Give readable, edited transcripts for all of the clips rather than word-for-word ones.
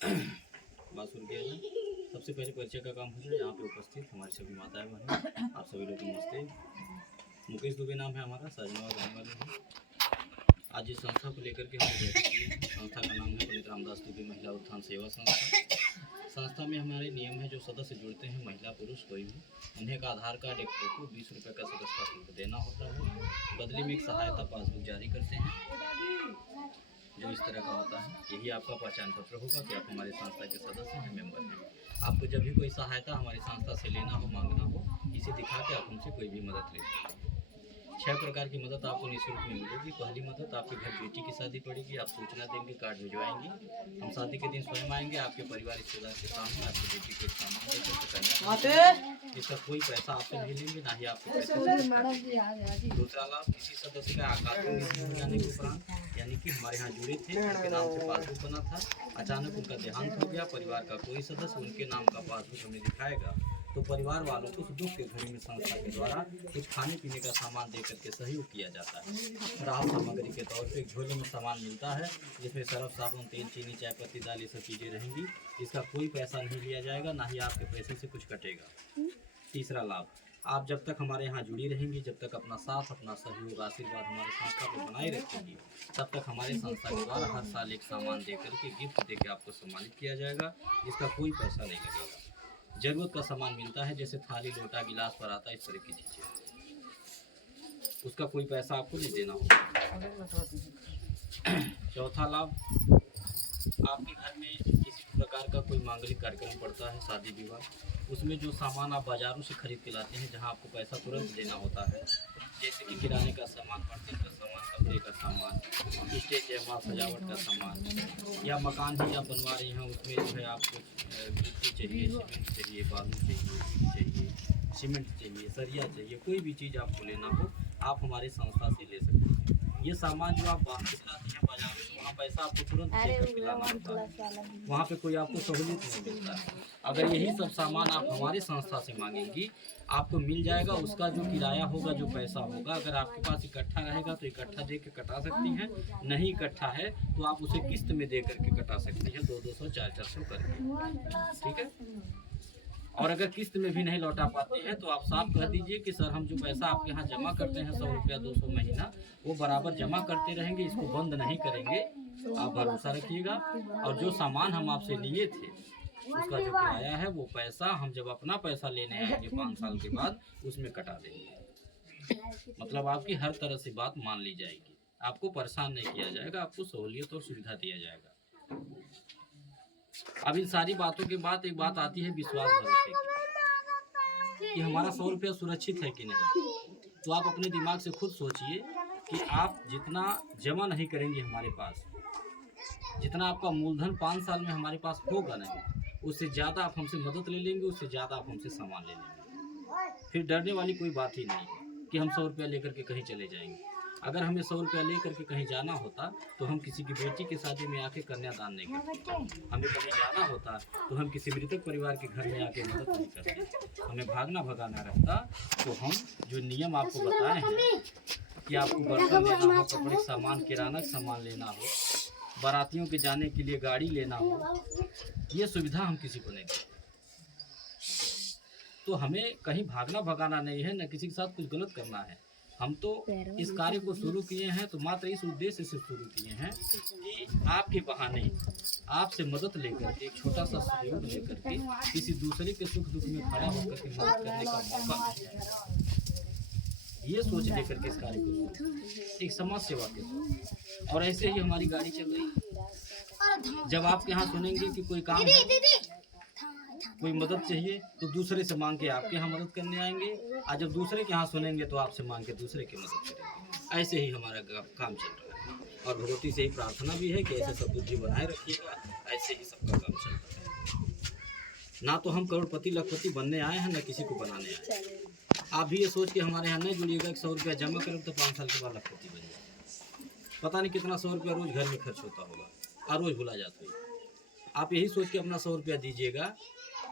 बात शुरू किया जाए। सबसे पहले परिचय का काम हो जाए। यहाँ पे उपस्थित हमारी सभी माताएं बहनें, आप सभी लोग नमस्ते। मुकेश दुबे नाम है हमारा, साजनाबाद रहने वाले हैं। आज जिस संस्था को लेकर के हम बैठक किए हैं, संस्था का नाम है पंडित रामदास दुबे महिला उत्थान सेवा संस्था। संस्था में हमारे नियम है, जो सदस्य जुड़ते हैं, महिला पुरुष कोई भी, उन्हें एक आधार कार्ड, एक फोटो, 20 रुपये का सदस्यता शुल्क देना होता है। बदले में एक सहायता पासबुक जारी करते हैं, जो इस तरह का होता है। यही आपका पहचान पत्र होगा कि आप हमारी संस्था के सदस्य हैं, मेंबर हैं। आपको जब भी कोई सहायता हमारी संस्था से लेना हो, मांगना हो, इसे दिखा के आप हमसे कोई भी मदद ले सकते हैं। 6 प्रकार की मदद आपको निःशुल्क में मिलेगी। पहली मदद, आपके घर बेटी की शादी पड़ेगी, आप सूचना देंगे, कार्ड भिजवाएंगे, हम शादी के दिन स्वयं आएंगे, आपके परिवार रिश्तेदार के सामने आपकी बेटी को सामान देकर इसका कोई पैसा आपसे नहीं लेंगे, ना ही आपके पैसे। दूसरा लाभ, किसी सदस्य का आकस्मिक निधन हो जाने के उपरांत, यानी कि हमारे यहाँ जुड़े थे, उनके नाम से पासबुक बना था, अचानक उनका देहांत हो गया, परिवार का कोई सदस्य उनके नाम का पासबुक हमें दिखाएगा, तो परिवार वालों को सुख दुख के घड़ी में संस्था के द्वारा कुछ खाने पीने का सामान देकर के सहयोग किया जाता है। राहत सामग्री के तौर पे एक झोले में सामान मिलता है, जिसमें सर्फ, साबुन, तेल, चीनी, चाय पत्ती, दाल, ये सब चीज़ें रहेंगी। इसका कोई पैसा नहीं लिया जाएगा, ना ही आपके पैसे से कुछ कटेगा। तीसरा लाभ, आप जब तक हमारे यहाँ जुड़ी रहेंगी, जब तक अपना साथ, अपना सहयोग, आशीर्वाद हमारे संस्था को बनाए रखेंगी, तब तक हमारे संस्था के द्वारा हर साल एक सामान देकर के, गिफ्ट देकर आपको सम्मानित किया जाएगा। इसका कोई पैसा नहीं लगेगा। जरूरत का सामान मिलता है, जैसे थाली, लोटा, गिलास पर आता है, इस तरह की चीज़ें, उसका कोई पैसा आपको नहीं देना होगा। चौथा लाभ, आपके घर में किसी प्रकार का कोई मांगलिक कार्यक्रम पड़ता है, शादी विवाह, उसमें जो सामान आप बाज़ारों से खरीद के लाते हैं, जहां आपको पैसा तुरंत देना होता है, जैसे कि किराने का सामान, बर्तन का सामान, कपड़े का सामान, स्टेज या सजावट का सामान, या मकान ही आप बनवा रहे हैं, उसमें जो है आपको मिट्टी चाहिए, सीमेंट चाहिए, बालू चाहिए, सीमेंट चाहिए, सरिया चाहिए, कोई भी चीज़ आपको लेना हो, आप हमारे संस्था से ले सकते हैं। ये सामान जो आप बाहर से लाते हैं बाजारों से, वहाँ पैसा आपको तुरंत देकर के लाना होता है, वहाँ पे कोई आपको सहूलियत नहीं मिलता है। अगर यही सब सामान आप हमारे संस्था से मांगेंगी, आपको मिल जाएगा। उसका जो किराया होगा, जो पैसा होगा, अगर आपके पास इकट्ठा रहेगा तो इकट्ठा दे के कटा सकती हैं, नहीं इकट्ठा है तो आप उसे किस्त में दे करके कटा सकती हैं, 200-200, 400-400 करके, ठीक है। और अगर किस्त में भी नहीं लौटा पाते हैं तो आप साफ कह दीजिए कि सर, हम जो पैसा आपके यहाँ जमा करते हैं, 100 रुपया 200 महीना, वो बराबर जमा करते रहेंगे, इसको बंद नहीं करेंगे, आप भरोसा रखिएगा। और जो सामान हम आपसे लिए थे, उसका जो किराया है, वो पैसा हम जब अपना पैसा लेने आएंगे 5 साल के बाद, उसमें कटा देंगे। मतलब आपकी हर तरह से बात मान ली जाएगी, आपको परेशान नहीं किया जाएगा, आपको सहूलियत और सुविधा दिया जाएगा। अब इन सारी बातों के बाद एक बात आती है विश्वास भरोसे की, कि हमारा 100 रुपया सुरक्षित है कि नहीं। तो आप अपने दिमाग से खुद सोचिए कि आप जितना जमा नहीं करेंगे हमारे पास, जितना आपका मूलधन 5 साल में हमारे पास होगा नहीं, उससे ज़्यादा आप हमसे मदद ले लेंगे, उससे ज़्यादा आप हमसे सामान ले लेंगे। फिर डरने वाली कोई बात ही नहीं है कि हम 100 रुपया लेकर के कहीं चले जाएंगे। अगर हमें 100 रुपया लेकर के कहीं जाना होता तो हम किसी की बेटी की शादी में आके कन्यादान नहीं करते। हमें कहीं जाना होता तो हम किसी मृतक परिवार के घर में आके मदद नहीं करते। हमें भागना भगाना रहता तो हम जो नियम आपको बताए हैं कि आपको बर्तन लेना हो, कपड़े सामान, किराना सामान लेना हो, बारातियों के जाने के लिए गाड़ी लेना हो, ये सुविधा हम किसी को नहीं देते। तो हमें कहीं भागना भगाना नहीं है, न किसी के साथ कुछ गलत करना है। हम तो इस कार्य को शुरू किए हैं तो मात्र इस उद्देश्य से शुरू किए हैं कि आपके बहाने आपसे मदद लेकर के, एक छोटा सा सहयोग लेकर के, किसी दूसरे के सुख दुख में खड़ा होकर के मदद करने का मौका मिल जाए, ये सोच लेकर के इस कार्य को एक समाज सेवा के तौर। और ऐसे ही हमारी गाड़ी चल रही है। जब आपके यहाँ सुनेंगे कि कोई काम है, कोई मदद चाहिए, तो दूसरे से मांग के आपके यहाँ मदद करने आएंगे, और जब दूसरे के यहाँ सुनेंगे तो आपसे मांग के दूसरे की मदद करेंगे। ऐसे ही हमारा काम चल रहा है। और भगवती से ही प्रार्थना भी है कि ऐसे सब बुद्धि बनाए रखिएगा, ऐसे ही सबका काम चलता है। ना तो हम करोड़पति लखपति बनने आए हैं, ना किसी को बनाने आए हैं। आप भी ये सोच के हमारे यहाँ नहीं जुड़िएगा कि 100 रुपया जमा करें तो 5 साल के बाद लखपति बन जाए। पता नहीं कितना 100 रुपया रोज़ घर में खर्च होता होगा और रोज़ भुला जाता है। आप यही सोच के अपना 100 रुपया दीजिएगा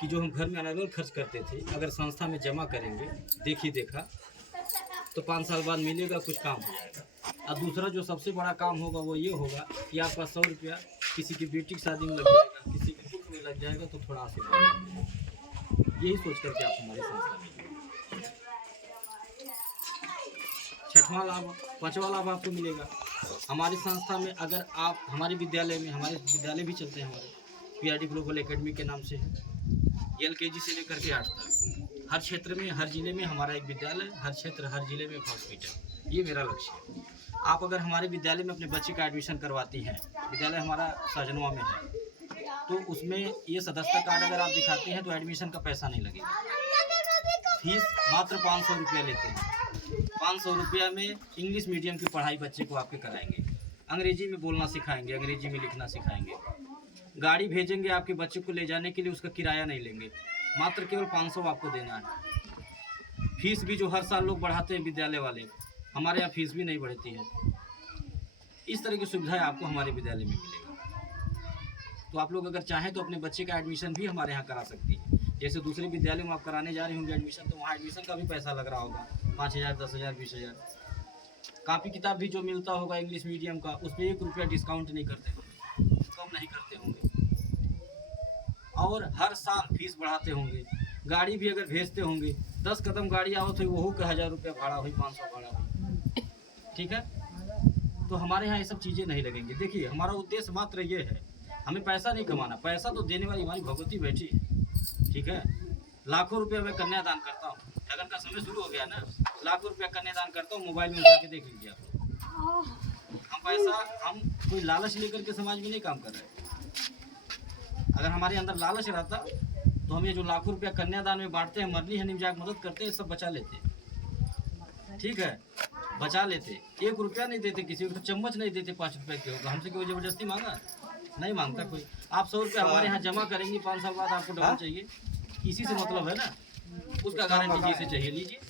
कि जो हम घर में अनावल खर्च करते थे, अगर संस्था में जमा करेंगे, देखी देखा, तो 5 साल बाद मिलेगा, कुछ काम हो जाएगा। और दूसरा जो सबसे बड़ा काम होगा वो ये होगा कि आपका 100 रुपया किसी की बेटी की शादी में लग जाएगा, किसी की हेल्थ में लग जाएगा तो थोड़ा आशीर्वाद, यही सोच करके आप हमारी संस्था में जुड़े। छठवां लाभ, पांचवा लाभ आपको मिलेगा हमारी संस्था में। अगर आप हमारे विद्यालय में, हमारे विद्यालय भी चलते हैं हमारे PRD ग्लोबल एकेडमी के नाम से है, LKG से लेकर के 8 तक हर क्षेत्र में, हर जिले में हमारा एक विद्यालय, हर क्षेत्र हर जिले में एक हॉस्पिटल, ये मेरा लक्ष्य है। आप अगर हमारे विद्यालय में अपने बच्चे का एडमिशन करवाती हैं, विद्यालय हमारा साजनवा में है, तो उसमें ये सदस्यता कार्ड अगर आप दिखाते हैं तो एडमिशन का पैसा नहीं लगेगा। फीस मात्र 500 रुपया लेते हैं। 500 रुपया में इंग्लिश मीडियम की पढ़ाई बच्चे को आपके कराएंगे, अंग्रेजी में बोलना सिखाएंगे, अंग्रेजी में लिखना सिखाएंगे, गाड़ी भेजेंगे आपके बच्चे को ले जाने के लिए, उसका किराया नहीं लेंगे, मात्र केवल 500 आपको देना है। फीस भी जो हर साल लोग बढ़ाते हैं विद्यालय वाले, हमारे यहाँ फीस भी नहीं बढ़ती है। इस तरह की सुविधाएं आपको हमारे विद्यालय में मिलेगा। तो आप लोग अगर चाहें तो अपने बच्चे का एडमिशन भी हमारे यहाँ करा सकती हैं। जैसे दूसरे विद्यालय में आप कराने जा रहे होंगे एडमिशन, तो वहाँ एडमिशन का भी पैसा लग रहा होगा 5,000, 10,000, 20,000। कापी किताब भी जो मिलता होगा इंग्लिश मीडियम का, उस पर 1 रुपया डिस्काउंट नहीं करते होंगे, कम नहीं करते होंगे, और हर साल फीस बढ़ाते होंगे। गाड़ी भी अगर भेजते होंगे, 10 कदम गाड़ी आओ तो वो का 1000 रुपया भाड़ा हुई, 500 भाड़ा हुई, ठीक है। तो हमारे यहाँ ये सब चीज़ें नहीं लगेंगी। देखिए हमारा उद्देश्य मात्र ये है, हमें पैसा नहीं कमाना, पैसा तो देने वाली हमारी भगवती बैठी है, ठीक है। लाखों रुपया मैं कन्यादान करता हूँ, लगन का समय शुरू हो गया ना, लाखों रुपया कन्यादान करता हूँ, मोबाइल में उठा के देख लीजिए आप। हम पैसा, हम कोई लालच लेकर के समाज में नहीं काम कर रहे। अगर हमारे अंदर लालच रहता तो हम ये जो लाखों रुपया कन्यादान में बांटते हैं, मरली हनीम जाग मदद करते हैं, सब बचा लेते, ठीक है, बचा लेते। 1 रुपया नहीं देते किसी को, चम्मच नहीं देते 5 रुपये के होगा, हमसे कोई ज़बरदस्ती मांगा नहीं मांगता कोई। आप 100 रुपया हमारे यहाँ जमा करेंगी, 5 साल बाद आपको डबल चाहिए, इसी से मतलब है ना, उसका गारंटी जैसे चाहिए लीजिए।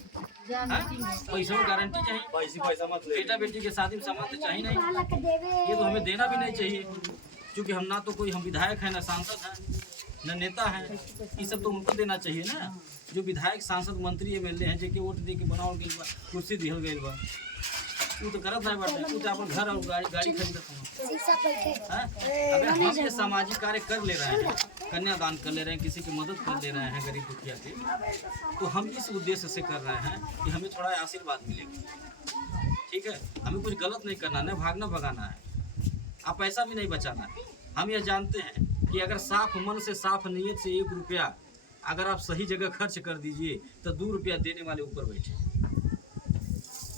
पैसा में गारंटी चाहिए, पैसा मत ले। बेटा बेटी के शादी में सामान तो चाहिए नहीं, ये तो हमें देना भी नहीं चाहिए, क्योंकि हम ना तो कोई हम विधायक हैं, ना सांसद हैं, न नेता है। ये सब तो उनको देना चाहिए ना, जो विधायक, सांसद, मंत्री, MLA हैं, जेके वोट दे के बनावल गई बा, कुर्सी दिहल गई बा, वो तो करत नहीं बाटे, वो तो अपन घर और गाड़ी खरीदत हैं। अगर हम ये सामाजिक कार्य कर ले रहे हैं, कन्यादान कर ले रहे हैं, किसी की मदद कर ले रहे हैं गरीब दुखिया की, तो हम इस उद्देश्य से कर रहे हैं कि हमें थोड़ा आशीर्वाद मिलेगा, ठीक है। हमें कुछ गलत नहीं करना, न भागना भगाना है, आप पैसा भी नहीं बचाना है। हम ये जानते हैं कि अगर साफ मन से, साफ नीयत से 1 रुपया अगर आप सही जगह खर्च कर दीजिए तो 2 रुपया देने वाले ऊपर बैठे।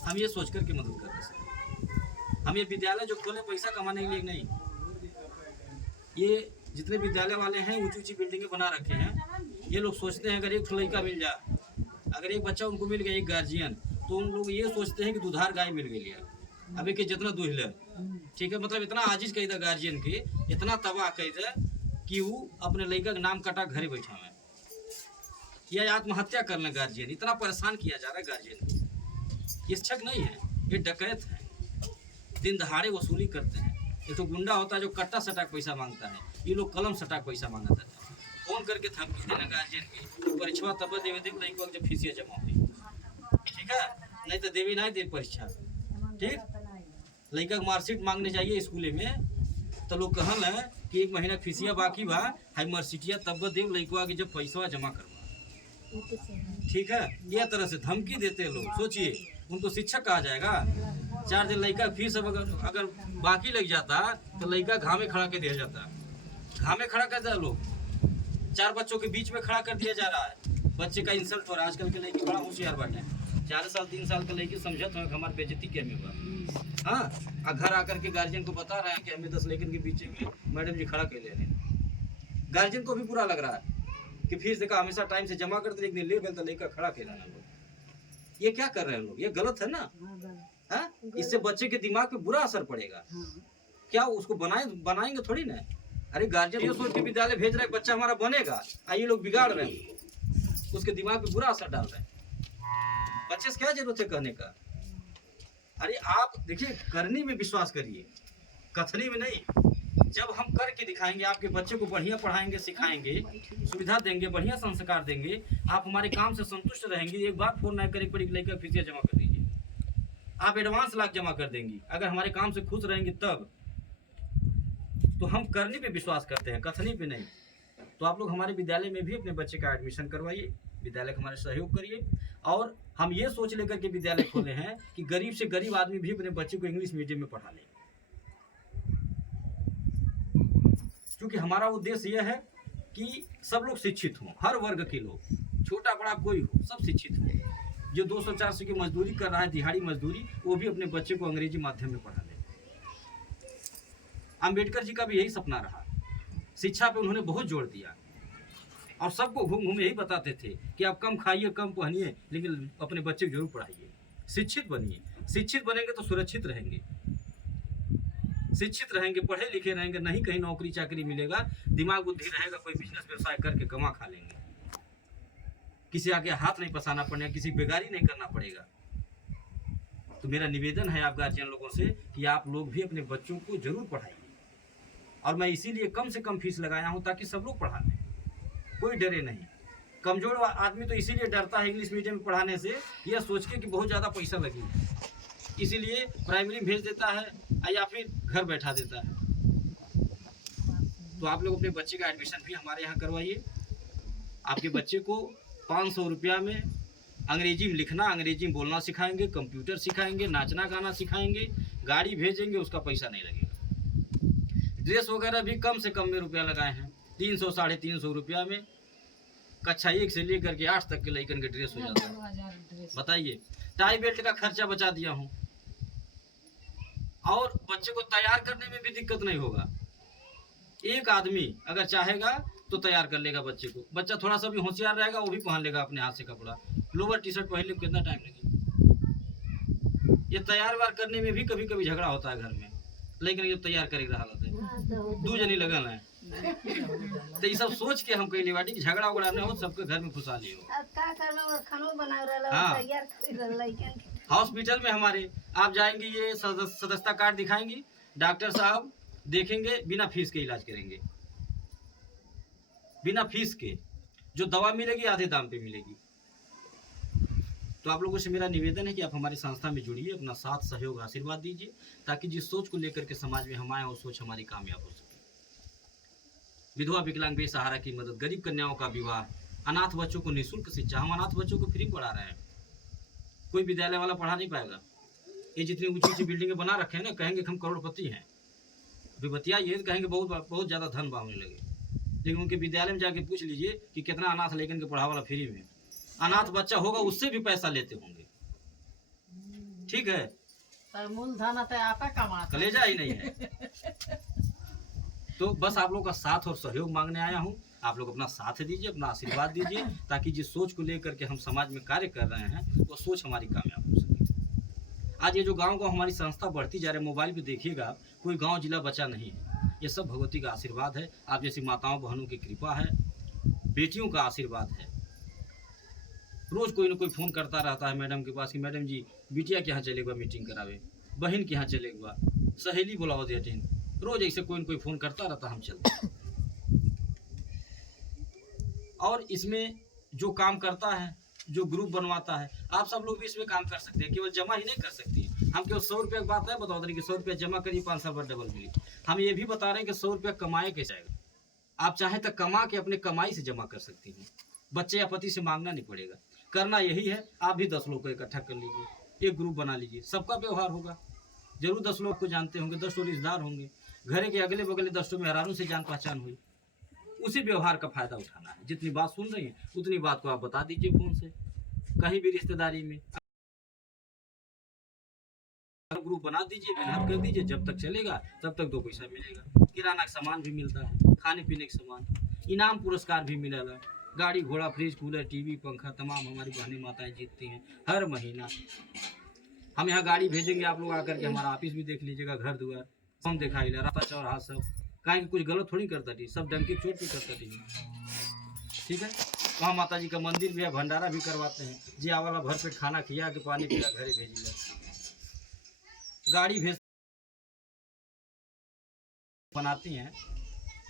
हम ये सोच कर के मदद कर रहे हैं। हम ये विद्यालय जो खोले पैसा कमाने के लिए नहीं, ये जितने विद्यालय वाले हैं ऊंची ऊंची बिल्डिंगें बना रखे हैं, ये लोग सोचते हैं अगर एक लड़का मिल जाए, अगर एक बच्चा उनको मिल गया, एक गार्जियन, तो उन लोग ये सोचते हैं कि दुधार गाय मिल गई है, अभी के जितना दूध ले, ठीक है। मतलब इतना आजिज कही था गार्जियन के, इतना तबाह कही था कि वो अपने लड़का का नाम कटा घरे बैठा है, या आत्महत्या कर लें गार्जियन, इतना परेशान किया जा रहा है गार्जियन को। ये शिक्षक नहीं है, ये डकैत है, दिन दहाड़े वसूली करते हैं। ये तो गुंडा होता है जो कट्टा सटाक पैसा मांगता है, ये लोग कलम सटाक पैसा मांगा था। फोन करके धमकी देना गार्जियन की कि परीक्षा तब देवे दे नहीं जब फीसिया जमा हुई, ठीक है, नहीं तो देवी नहीं दे परीक्षा, ठीक। लड़का का मार्कशीट मांगने जाइए स्कूले में तो लोग कहल है कि 1 महीना फीसिया बाकी बा, हाई मार्कशीटिया तब देव लड़का के जब पैसा जमा करवा, ठीक है। यह तरह से धमकी देते हैं लोग। सोचिए उनको शिक्षक कहा जाएगा। 4 दिन लड़का फीस अगर बाकी लग जाता तो लड़का घामे खड़ा के दिया जाता, घामे खड़ा कर दिया लोग, 4 बच्चों के बीच में खड़ा कर दिया जा रहा है, बच्चे का इंसल्ट हो रहा है। आजकल के लड़की बड़ा होशियार बाटे, 4 साल 3 साल के लड़की समझत हो हमारे बेइज्जती क्या में बा, हाँ, घर आकर के गार्जियन को बता रहे हैं कि हमें 10 लड़किन के बीच में मैडम जी खड़ा कर ले रहे हैं। गार्जियन को भी बुरा लग रहा है कि फीस देखा हमेशा टाइम से जमा करते, एक दिन ले गए तो लड़का खड़ा कर रहा है। ये क्या कर रहे हैं लोग, ये गलत है ना, हाँ? इससे बच्चे के दिमाग पे बुरा असर पड़ेगा। क्या उसको बनाएंगे थोड़ी ना। अरे गार्जियन ये सोच के विद्यालय भेज रहे हैं बच्चा हमारा बनेगा, ये लोग बिगाड़ रहे हैं, उसके दिमाग पे बुरा असर डाल रहे हैं। बच्चे से क्या जरूरत है कहने का। अरे आप देखिए, करनी में विश्वास करिए, कथनी में नहीं। जब हम करके दिखाएंगे, आपके बच्चे को बढ़िया पढ़ाएंगे, सिखाएंगे, सुविधा देंगे, बढ़िया संस्कार देंगे, आप हमारे काम से संतुष्ट रहेंगे। एक बार फोन नहीं करे पड़ी लेकर फीसिया जमा कर दीजिए, आप एडवांस लाख जमा कर देंगी। अगर हमारे काम से खुश रहेंगे तब तो हम करने पे विश्वास करते हैं, कथनी पे नहीं। तो आप लोग हमारे विद्यालय में भी अपने बच्चे का एडमिशन करवाइए, विद्यालय का हमारे सहयोग करिए। और हम ये सोच लेकर के विद्यालय खोले हैं कि गरीब से गरीब आदमी भी अपने बच्चे को इंग्लिश मीडियम में पढ़ा ले, क्योंकि हमारा उद्देश्य यह है कि सब लोग शिक्षित हों, हर वर्ग के लोग, छोटा बड़ा कोई हो, सब शिक्षित हों। जो 200-400 की मजदूरी कर रहा है, दिहाड़ी मजदूरी, वो भी अपने बच्चे को अंग्रेजी माध्यम में पढ़ा ले। अम्बेडकर जी का भी यही सपना रहा, शिक्षा पे उन्होंने बहुत जोर दिया और सबको घूम घूम यही बताते थे कि आप कम खाइए, कम पहनिए, लेकिन अपने बच्चे को जरूर पढ़ाइए, शिक्षित बनिए। शिक्षित बनेंगे तो सुरक्षित रहेंगे, शिक्षित रहेंगे, पढ़े लिखे रहेंगे, नहीं कहीं नौकरी चाकरी मिलेगा, दिमाग बुद्धि रहेगा, कोई बिजनेस व्यवसाय करके कमा खा लेंगे, किसी आगे हाथ नहीं पसाना पड़ेगा, किसी बेगारी नहीं करना पड़ेगा। तो मेरा निवेदन है आप गार्जियन लोगों से कि आप लोग भी अपने बच्चों को जरूर पढ़ाइए, और मैं इसीलिए कम से कम फीस लगाया हूँ ताकि सब लोग पढ़ा लें, कोई डरे नहीं। कमजोर आदमी तो इसीलिए डरता है इंग्लिश मीडियम में पढ़ाने से, यह सोच के कि बहुत ज़्यादा पैसा लगेगा, इसीलिए प्राइमरी में भेज देता है या फिर घर बैठा देता है। तो आप लोग अपने बच्चे का एडमिशन भी हमारे यहाँ करवाइए। आपके बच्चे को 500 रुपया में अंग्रेजी में लिखना, अंग्रेजी में बोलना सिखाएंगे, कंप्यूटर सिखाएंगे, नाचना गाना सिखाएंगे, गाड़ी भेजेंगे, उसका पैसा नहीं लगेगा। ड्रेस वगैरह भी कम से कम में रुपया लगाए हैं, 300-350 रुपया में कक्षा 1 से लेकर के 8 तक के लड़कन के ड्रेस हो जाता है। बताइए, टाई बेल्ट का खर्चा बचा दिया हूँ, और बच्चे को तैयार करने में भी दिक्कत नहीं होगा। एक आदमी अगर चाहेगा तो तैयार कर लेगा बच्चे को, बच्चा थोड़ा सा भी होशियार रहेगा, वो भी पहन लेगा अपने हाथ से कपड़ा, लोअर टी शर्ट पहनने में कितना टाइम लगेगा। ये तैयार वार करने में भी कभी कभी झगड़ा होता है घर में, लेकिन ये तैयार करेगा हालत है, 2 जनी लगन है। तो ये सब सोच के हम कहली बाटी कि झगड़ा उगड़ा न हो, सबके घर में खुशहाली हो। हाँ, हॉस्पिटल में हमारे आप जाएंगे, ये सदस्यता कार्ड दिखाएंगे, डॉक्टर साहब देखेंगे, बिना फीस के इलाज करेंगे, बिना फीस के। जो दवा मिलेगी आधे दाम पे मिलेगी। तो आप लोगों से मेरा निवेदन है कि आप हमारी संस्था में जुड़िए, अपना साथ सहयोग आशीर्वाद दीजिए, ताकि जिस सोच को लेकर के समाज में हम आए, वो सोच हमारी कामयाब हो सके। विधवा विकलांग बेसहारा की मदद, गरीब कन्याओं का विवाह, अनाथ बच्चों को निःशुल्क शिक्षा, हम अनाथ बच्चों को फ्री पढ़ा रहे हैं, कोई विद्यालय वाला पढ़ा नहीं पाएगा। ये जितनी ऊंची ऊंची बिल्डिंगें बना रखे हैं ना, कहेंगे हम करोड़पति हैं, अभी बतियाइए तो कहेंगे बहुत ज़्यादा धन बांधने लगे, लेकिन उनके विद्यालय में जाके पूछ लीजिए कि कितना अनाथ लेकिन के पढ़ावाला फ्री में। अनाथ बच्चा होगा उससे भी पैसा लेते होंगे, ठीक है, मूलधन आपका कमाता, कलेजा ही नहीं है। तो बस आप लोग का साथ और सहयोग मांगने आया हूँ, आप लोग अपना साथ दीजिए, अपना आशीर्वाद दीजिए, ताकि जिस सोच को लेकर के हम समाज में कार्य कर रहे हैं, वो सोच हमारी कामयाब हो सके। आज ये जो गांव हमारी संस्था बढ़ती जा रही है, मोबाइल पे देखिएगा, कोई गांव जिला बचा नहीं है, ये सब भगवती का आशीर्वाद है, आप जैसी माताओं बहनों की कृपा है, बेटियों का आशीर्वाद है। रोज कोई ना कोई फ़ोन करता रहता है मैडम के पास कि मैडम जी बिटिया के यहाँ चलेगा मीटिंग करावे, बहन के यहाँ चलेगा, सहेली बुलाओ देते, रोज ऐसे कोई न कोई फ़ोन करता रहता, हम चलते। और इसमें जो काम करता है, जो ग्रुप बनवाता है, आप सब लोग भी इसमें काम कर सकते हैं, केवल जमा ही नहीं कर सकते हैं। हम केवल 100 रुपये की बात है बता दें कि 100 रुपये जमा करिए, 5 साल बाद डबल मिली। हम ये भी बता रहे हैं कि 100 रुपया कमाए कैसे आएगा, आप चाहें तो कमा के अपने कमाई से जमा कर सकती हैं, बच्चे या पति से मांगना नहीं पड़ेगा। करना यही है, आप भी 10 लोग को इकट्ठा कर लीजिए, एक ग्रुप बना लीजिए, सबका व्यवहार होगा। जरूर 10 लोग को जानते होंगे, 10 रिश्तेदार होंगे, घर के अगले बगले 10 मेहरानों से जान पहचान हुई, उसी व्यवहार का फायदा उठाना है। जितनी बात सुन रही हैं उतनी बात को आप बता दीजिए फोन से, कहीं भी रिश्तेदारी में ग्रुप बना दीजिए, मेहनत कर दीजिए, जब तक चलेगा तब तक 2 पैसा मिलेगा। किराना का सामान भी मिलता है, खाने पीने का सामान, इनाम पुरस्कार भी मिलेगा, गाड़ी घोड़ा, फ्रिज कूलर, टीवी पंखा, तमाम हमारी बहनें माताएं जीतती हैं हर महीना। हम यहाँ गाड़ी भेजेंगे, आप लोग आकर के हमारा ऑफिस भी देख लीजिएगा, घर द्वार हम दिखाई ला, रास्ता चौराहा सब, कहीं कुछ गलत थोड़ी करता थी, सब डंकी चोट भी करता थी, ठीक है। वहाँ माता जी का मंदिर भी है, भंडारा भी करवाते हैं, जी आवाला भर पेट खाना खिया के पानी पिया घरे भेजिएगा, गाड़ी भेज बनाती हैं,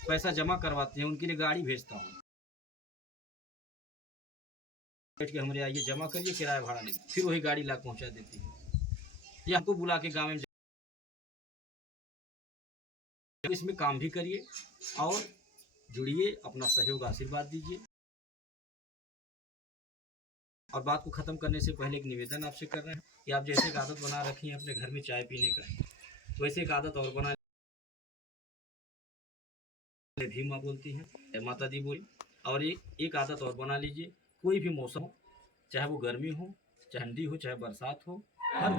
पैसा जमा करवाते हैं, उनके लिए गाड़ी भेजता हूँ, बैठ के हमारे आइए जमा करिए, किराया भाड़ा नहीं, फिर वही गाड़ी ला पहुँचा देती है, ये आपको बुला के गाँव में इसमें काम भी करिए और जुड़िए, अपना सहयोग आशीर्वाद दीजिए। और बात को ख़त्म करने से पहले एक निवेदन आपसे कर रहे हैं कि आप जैसे एक आदत बना रखी है अपने घर में चाय पीने का, वैसे एक आदत और बना भी माँ बोलती हैं, माता दी बोली, और एक आदत और बना लीजिए। कोई भी मौसम हो, चाहे वो गर्मी हो, चाहे ठंडी हो, चाहे बरसात हो, हर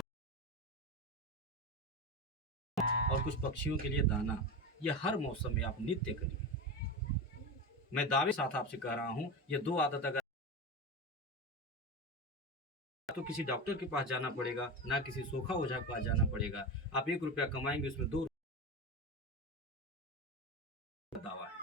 और कुछ पक्षियों के लिए दाना, ये हर मौसम में आप नित्य करिए। मैं दावे साथ आपसे कह रहा हूँ, ये 2 आदत अगर तो किसी डॉक्टर के पास जाना पड़ेगा, ना किसी सोखा ओझा के पास जाना पड़ेगा। आप 1 रुपया कमाएंगे, उसमें 2 दावा है।